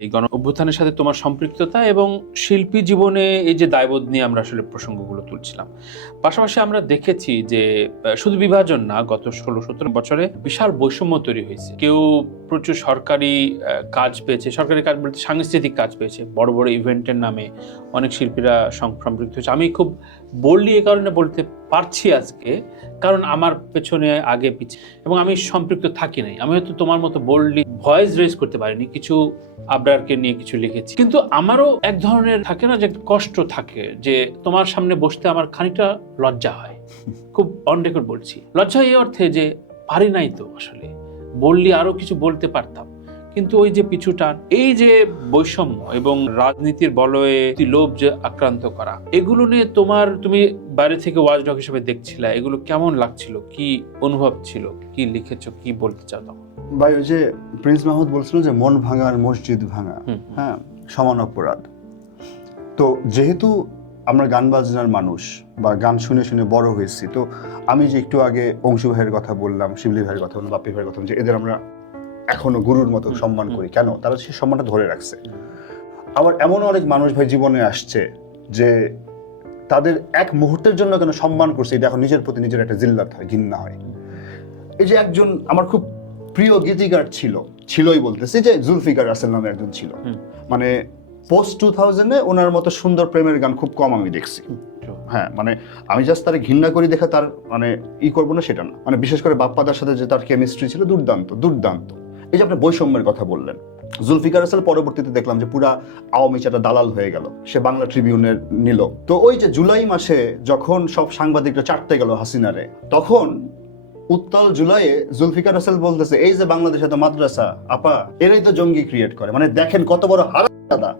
এই গণ অভ্যুত্থানের সাথে তোমার সম্পৃক্ততা এবং শিল্পী জীবনে এই যে দায়বোধ নিয়ে আমরা আসলে প্রসঙ্গগুলো তুলছিলাম। পাশাপাশি আমরা দেখেছি যে শুধু বিভাজন না, গত 16-17 বছরে বিশাল বৈষম্য তৈরি হয়েছে। কেউ প্রচুর সরকারি কাজ পেয়েছে, সরকারি কাজ বলতে সাংস্কৃতিক কাজ পেয়েছে, বড় বড় ইভেন্টের নামে অনেক শিল্পীরা সম্পৃক্ত হয়েছে। আমি খুব বোল্ডলি এ কারণে বলতে পারছি আজকে, কারণ আমার পেছনে আগে পিছিয়ে এবং আমি সম্পৃক্ত থাকি নাই। আমি হয়তো তোমার মতো বোল্ডলি ভয়েস রেজ করতে পারিনি, কিছু আবরারকে নিয়ে কিছু লিখেছি, কিন্তু আমারও এক ধরনের থাকে না যে কষ্ট থাকে, যে তোমার সামনে বসতে আমার খানিকটা লজ্জা হয়। খুব অন রেকর্ড বলছি, লজ্জা এই অর্থে যে পারি নাই তো, আসলে বললি আরো কিছু বলতে পারতাম, কিন্তু ওই যে পিছুটান, এই যে বৈষম্য এবং রাজনীতির বলয়ে লোভ যে আক্রান্ত করা, এগুলো নিয়ে তুমি বাইরে থেকে ওয়াচডগ হিসেবে দেখছিলে, এগুলো কেমন লাগছিল, কি অনুভব ছিল, কি লিখেছো, কি বলতে চাও তখন? ভাই, ওই যে প্রিন্স মাহমুদ বলছিল যে মন ভাঙা আর মসজিদ ভাঙা হ্যাঁ সমান অপরাধ। তো যেহেতু আমরা গান বাজনার মানুষ বা গান শুনে শুনে বড় হয়েছি, তো আমি যে একটু আগে অংশু ভাইয়ের কথা বললাম, শিবলি ভাইয়ের কথা বললাম, বাপ্পি ভাইয়ের কথা বললাম, যে এদের আমরা এখনো গুরুর মতো সম্মান করি। কেন? তারা সেই সম্মানটা ধরে রাখছে। আবার এমনও অনেক মানুষ ভাই জীবনে আসছে যে তাদের এক মুহূর্তের জন্য কেন সম্মান করছে, এটা এখন নিজের প্রতি নিজের একটা জিল্লাত হয়, ঘৃণা হয়। এই যে একজন আমার খুব প্রিয় গীতিকার ছিলই বলতেছি, যে জুলফিকার রাসেল নামে একজন ছিল, মানে পোস্ট 2000-এ ওনার মতো সুন্দর প্রেমের গান খুব কম আমি দেখছি। হ্যাঁ, মানে আমি জাস্ট তার ঘৃণা করি দেখা তার মানে করবো না সেটা না, মানে বিশেষ করে বাপ্পাদার সাথে যে তার কেমিস্ট্রি ছিল দুর্দান্ত দুর্দান্ত। এই যে আপনি বৈষম্যের কথা বললেন, জুলফিকার রাসেল পরবর্তীতে দেখলাম যে পুরা আওয়ামী চাটা দালাল হয়ে গেল, সে বাংলা ট্রিবিউনের নিল। তো ওই যে জুলাই মাসে যখন সব সাংবাদিকরা চাটতে গেল হাসিনারে, তখন উত্তাল জুলাইয়ে জুলফিকার রাসেল বলতেছে, এই যে বাংলাদেশে তো মাদ্রাসা আপা, এরাই তো জঙ্গি ক্রিয়েট করে। মানে দেখেন কত বড় হারামজাদা,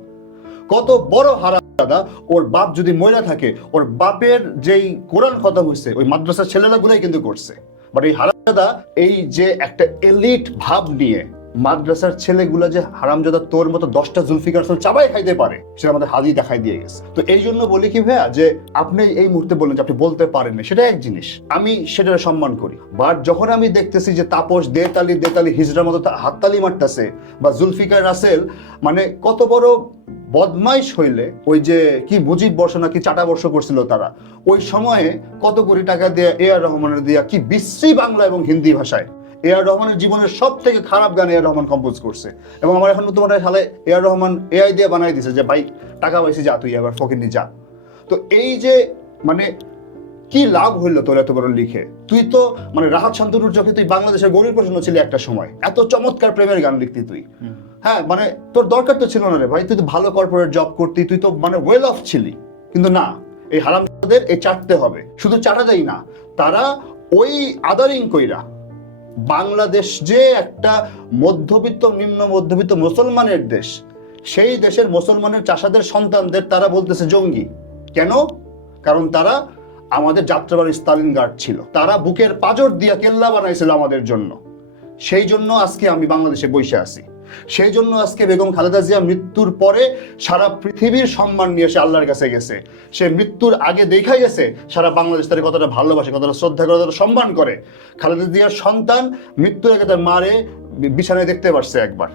কত বড় হারামজাদা। ওর বাপ যদি মইরা থাকে, ওর বাপের যেই কোরআন খতম হইছে ওই মাদ্রাসার ছেলেরা গুলাই কিন্তু করছে। বাট এই হারামজাদা এই যে একটা এলিট ভাব নিয়ে মাদ্রাসার ছেলেগুলা যে হারামজাদা তোর মতো 10টা জুলফিকার রাসেল চাবাই খাইতে পারে, সেটা আমাদের হাদি দেখাই দিয়ে গেছে। তো এই জন্য বলি কি ভাইয়া, যে আপনি এই মুহূর্তে বললেন যে আপনি বলতে পারেন না, সেটা এক জিনিস, আমি সেটা সম্মান করি। বাট যখন আমি দেখতেছি যে তাপস দেতালি হিজড়ার মতো হাততালি মারতেছে, বা জুলফিকার রাসেল মানে কত বড় বদমাইশ হইলে, ওই যে কি মুজিব বর্ষ নাকি চাটা বর্ষ করছিল তারা, ওই সময়ে কত কোটি টাকা দিয়ে A.R. রহমানের দিয়া কি বিশ্রী বাংলা এবং হিন্দি ভাষায় A.R. রহমানের জীবনের সব থেকে খারাপ গান A.R. রহমান কম্পোজ করছে। এবং আমার এখন তোমার সালে A.R. রহমান AI দিয়ে বানাই দিছে যে ভাই টাকা পাইছি, যা তুই এবার ফকিন্নি যা। তো এই যে মানে কি লাভ হইলো তোর এত বড় লিখে? তুই তো মানে রাহাত শান্তনুর চোখে তুই বাংলাদেশের গরিব প্রশ্ন ছিলি একটা সময়, এত চমৎকার প্রেমের গান লিখতি তুই। হ্যাঁ, মানে তোর দরকার তো ছিল না রে ভাই, তুই তো ভালো কর্পোরেট জব করতি, তুই তো মানে ওয়েল অফ ছিলি। কিন্তু না, এই হারামজাদাদের এই চাটতে হবে। শুধু চাটাতেই না, তারা ওই আদারিং কইরা বাংলাদেশ যে একটা মধ্যবিত্ত নিম্ন মধ্যবিত্ত মুসলমানের দেশ, সেই দেশের মুসলমানের চাষাদের সন্তানদের তারা বলতেছে জঙ্গি। কেন? কারণ তারা আমাদের যাত্রাবাড়ির স্টালিন গার্ড ছিল, তারা বুকের পাঁজর দিয়া কেল্লা বানাইছিল আমাদের জন্য। সেই জন্য আজকে আমি বাংলাদেশে বসে আছি, সেই জন্য আজকে বেগম খালেদা জিয়া মৃত্যুর পরে সারা পৃথিবীর সম্মান নিয়ে সে আল্লাহর কাছে গেছে। সে মৃত্যুর আগে দেখা গেছে সারা বাংলাদেশ তার কতটা ভালোবাসে, কতটা শ্রদ্ধা করে, কতটা সম্মান করে। খালেদা জিয়ার সন্তান মৃত্যুর আগে তার মারে বিছানায় দেখতে পারছে একবার,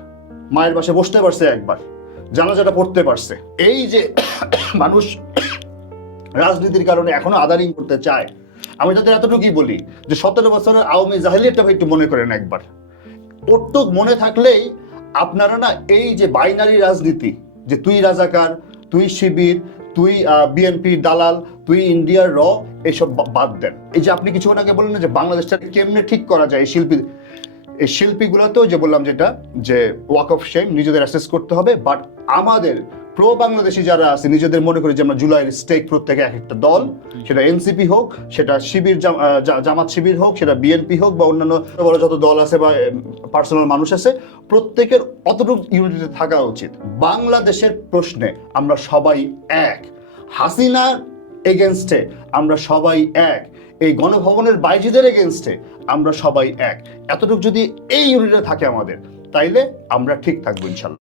মায়ের পাশে বসতে পারছে একবার, জানাজাটা পড়তে পারছে। এই যে মানুষ রাজনীতির কারণে এখনো আদারিং করতে চায়, আমি তাদের এতটুকুই বলি যে 17 বছরের আওয়ামী জাহেলিয়াতটা একটু মনে করেন একবার। ওটুক মনে থাকলেই আপনারা না এই যে বাইনারি রাজনীতি, যে তুই রাজাকার, তুই শিবির, তুই বিএনপি দালাল, তুই ইন্ডিয়ার এসব বাদ দেন। এই যে আপনি কিছুক্ষণ আগে বললেন যে বাংলাদেশটা কেমনে ঠিক করা যায়, এই শিল্পীগুলোতেও যে বললাম যেটা, যে ওয়াক অফ শেম নিজেদের অ্যাসেস করতে হবে। বাট আমাদের প্রো বাংলাদেশি যারা আছে, নিজেদের মনে করি যে আমরা জুলাইয়ের স্টেক প্রত্যেকে এক একটা দল, সেটা এনসিপি হোক, সেটা শিবির জামাত শিবির হোক, সেটা বিএনপি হোক, বা অন্যান্য বড় যত দল আছে বা পার্সোনাল মানুষ আছে, প্রত্যেকের অতটুকু ইউনিটিতে থাকা উচিত। বাংলাদেশের প্রশ্নে আমরা সবাই এক, হাসিনার এগেনস্টে আমরা সবাই এক, এই গণভবনের বাইজিদের এগেনস্টে আমরা সবাই এক। এতটুকু যদি এই ইউনিটে থাকে আমাদের, তাইলে আমরা ঠিক থাকবো ইনশাল্লাহ।